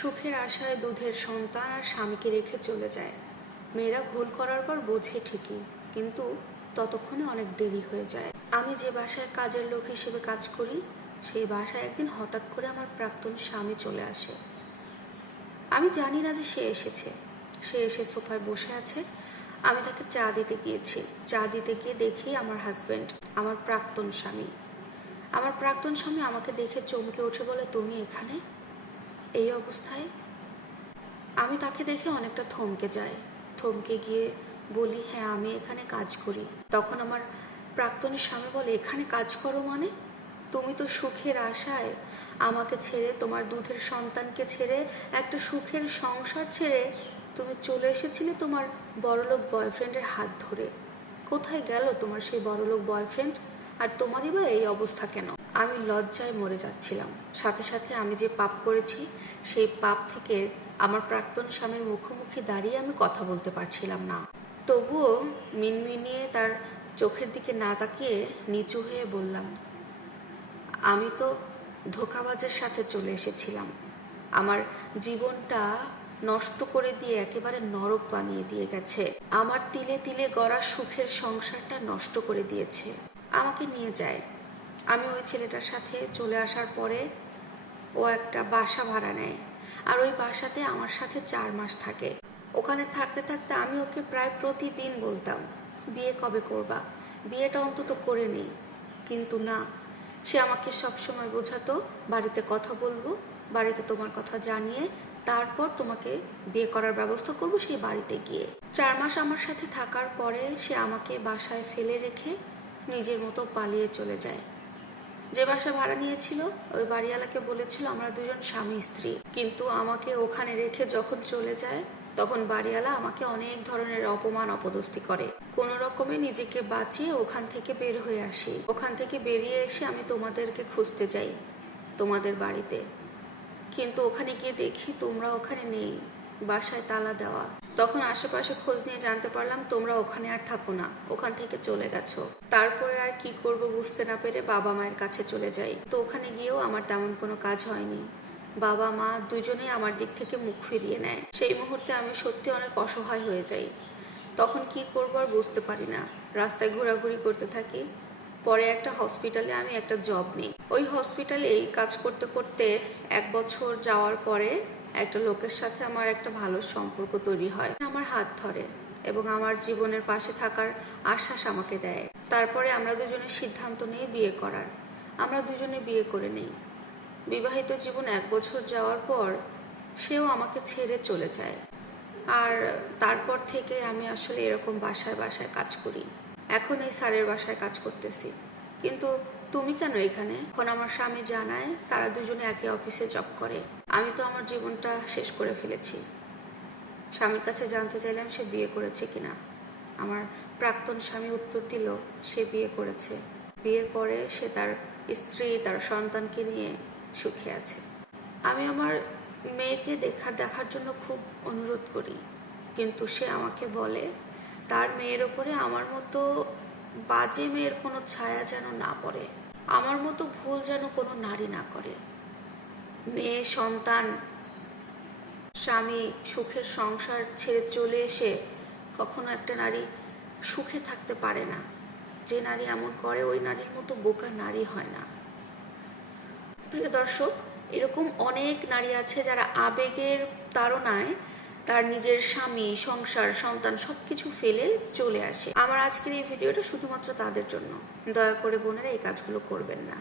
সুখের আশায় দুধের সন্তান আর স্বামীকে রেখে চলে যায়। মেয়েরা ভুল করার পর বোঝে ঠিকই, কিন্তু ততক্ষণে অনেক দেরি হয়ে যায়। আমি যে বাসায় কাজের লোক হিসেবে কাজ করি, সেই বাসায় একদিন হঠাৎ করে আমার প্রাক্তন স্বামী চলে আসে। আমি জানি না যে সে এসেছে। সে এসে সোফায় বসে আছে। আমি তাকে চা দিতে গিয়েছি। চা দিতে গিয়ে দেখি আমার হাজবেন্ড আমার প্রাক্তন স্বামী। আমার প্রাক্তন স্বামী আমাকে দেখে চমকে উঠে বলে, তুমি এখানে? এই অবস্থায়? আমি তাকে দেখে অনেকটা থমকে যাই। থমকে গিয়ে বলি হ্যাঁ আমি এখানে কাজ করি। তখন আমার প্রাক্তন স্বামী বলে, এখানে কাজ করো মানে? তুমি তো সুখের আশায় আমাকে ছেড়ে, তোমার দুধের সন্তানকে ছেড়ে, একটা সুখের সংসার ছেড়ে তুমি চলে এসেছিলে তোমার বড়লোক বয়ফ্রেন্ডের হাত ধরে। কোথায় গেল তোমার সেই বড়লোক বয়ফ্রেন্ড আর তোমারই বা এই অবস্থা কেন? আমি লজ্জায় মরে যাচ্ছিলাম। সাথে সাথে আমি যে পাপ করেছি, সেই পাপ থেকে আমার প্রাক্তন স্বামীর মুখোমুখি দাঁড়িয়ে আমি কথা বলতে পারছিলাম না। তবুও মিনমিনিয়ে তার চোখের দিকে না তাকিয়ে নিচু হয়ে বললাম, আমি তো ধোকাবাজের সাথে চলে এসেছিলাম। আমার জীবনটা নষ্ট করে দিয়ে একেবারে নরক বানিয়ে দিয়ে গেছে। আমার তিলে তিলে গড়া সুখের সংসারটা নষ্ট করে দিয়েছে। আমাকে নিয়ে যায়। আমি ওই ছেলেটার সাথে চলে আসার পরে ও একটা বাসা ভাড়া নেয়। আর ওই বাসাতে আমার সাথে চার মাস থাকে। ওখানে থাকতে থাকতে আমি ওকে প্রায় প্রতিদিন বলতাম, বিয়ে কবে করবা? বিয়েটা অন্তত করে নেই। কিন্তু না, সে আমাকে সবসময় বোঝাতো, বাড়িতে কথা বলব, বাড়িতে তোমার কথা জানিয়ে তারপর তোমাকে বিয়ে করার ব্যবস্থা করব সেই বাড়িতে গিয়ে। চার মাস আমার সাথে থাকার পরে সে আমাকে বাসায় ফেলে রেখে নিজের মতো পালিয়ে চলে যায়। যে বাসা ভাড়া নিয়েছিল, ওই বাড়িওয়ালাকে বলেছিল, আমরা দুজন স্বামী, স্ত্রী। কিন্তু আমাকে ওখানে রেখে যখন চলে যায়, তখন বাড়িওয়ালা আমাকে অনেক ধরনের অপমান, অপদস্থি করে। কোনো রকমে নিজেকে বাঁচিয়ে ওখান থেকে বের হয়ে আসি। ওখান থেকে বেরিয়ে এসে আমি তোমাদেরকে খুঁজতে যাই, তোমাদের বাড়িতে। কিন্তু ওখানে গিয়ে দেখি তোমরা ওখানে নেই। বাসায় তালা দেওয়া। তখন আশেপাশে খোঁজ নিয়ে জানতে পারলাম, তোমরা ওখানে আর থাকো না, ওখান থেকে চলে গেছো। তারপরে আর কি করব বুঝতে না পেরে বাবা মায়ের কাছে চলে যাই। তো ওখানে গিয়েও আমার তেমন কোনো কাজ হয়নি। বাবা মা দুজনেই আমার দিক থেকে মুখ ফিরিয়ে নেয়। সেই মুহূর্তে আমি সত্যি অনেক অসহায় হয়ে যাই। তখন কি করব আর বুঝতে পারি না। রাস্তায় ঘোরাঘুরি করতে থাকি। পরে একটা হসপিটালে আমি একটা জব নিই। ওই হসপিটালে এই কাজ করতে করতে এক বছর যাওয়ার পরে একটা লোকের সাথে আমার একটা ভালো সম্পর্ক তৈরি হয়। আমার হাত ধরে এবং আমার জীবনের পাশে থাকার আশ্বাস আমাকে দেয়। তারপরে আমরা দুজনে সিদ্ধান্ত নিই বিয়ে করার। আমরা দুজনে বিয়ে করে নেই। বিবাহিত জীবন এক বছর যাওয়ার পর সেও আমাকে ছেড়ে চলে যায়। আর তারপর থেকে আমি আসলে এরকম বাসায় বাসায় কাজ করি। এখন এই স্যারের বাসায় কাজ করতেছি। কিন্তু তুমি কেন এখানে? এখন আমার স্বামী জানায় তারা দুজনে একে অফিসে জব করে। আমি তো আমার জীবনটা শেষ করে ফেলেছি। স্বামীর কাছে জানতে চাইলাম সে বিয়ে করেছে কিনা। আমার প্রাক্তন স্বামী উত্তর দিল, সে বিয়ে করেছে। বিয়ের পরে সে তার স্ত্রী, তার সন্তানকে নিয়ে সুখে আছে। আমি আমার মেয়েকে দেখা, দেখার জন্য খুব অনুরোধ করি। কিন্তু সে আমাকে বলে, তার মেয়ের ওপরে আমার মতো বাজে মেয়ের কোনো ছায়া যেন না পড়ে। আমার মতো ভুল যেন কোনো নারী না করে। মেয়ে, সন্তান, স্বামী সুখের সংসার ছেড়ে চলে এসে কখনো একটা নারী সুখে থাকতে পারে না। যে নারী এমন করে, ওই নারীর মতো বোকা নারী হয় না। প্রিয় দর্শক, এরকম অনেক নারী আছে যারা আবেগের তাড়নায় তার নিজের স্বামী, সংসার, সন্তান সবকিছু ফেলে চলে আসে। আমার আজকের এই ভিডিওটা শুধুমাত্র তাদের জন্য। দয়া করে বোনেরা এই কাজগুলো করবেন না।